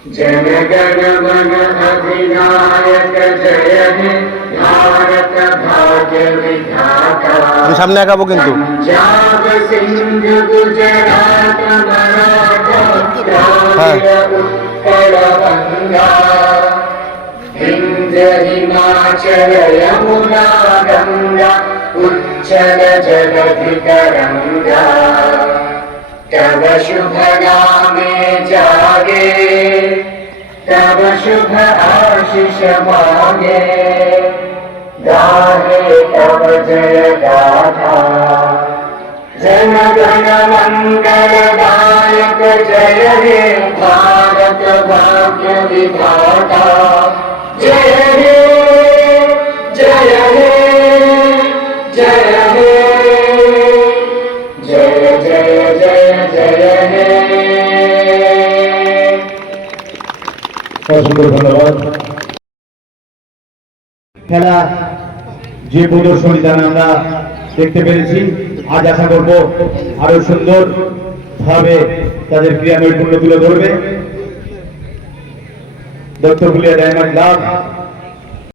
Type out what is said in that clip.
जन गण मन अधिनायक जय हे भारत भाग्य विधाता। सामने आगाबो किन्तु पंजाब सिंध गुजरात मराठा द्राविड़ उत्कल गंगा विंध्य हिमाचल यमुना गंगा उच्चल जलधि तरंगा। तव शुभ नामे जागे तव शुभ आशीष मांगे गाहे तव जय गाथा। जन गण मंगल दायक जय हे भारत भाग्य विधाता। जय हे जय हे जय हे जय जय जय जय हे। ধন্যবাদ। খেলা যে প্রদর্শনী দ্বারা আমরা দেখতে পেরেছি, আজ আশা করব আরো সুন্দর ভাবে তাদের ক্রীড়া নৈপুণ্য তুলে ধরবে। Duttapulia diamond club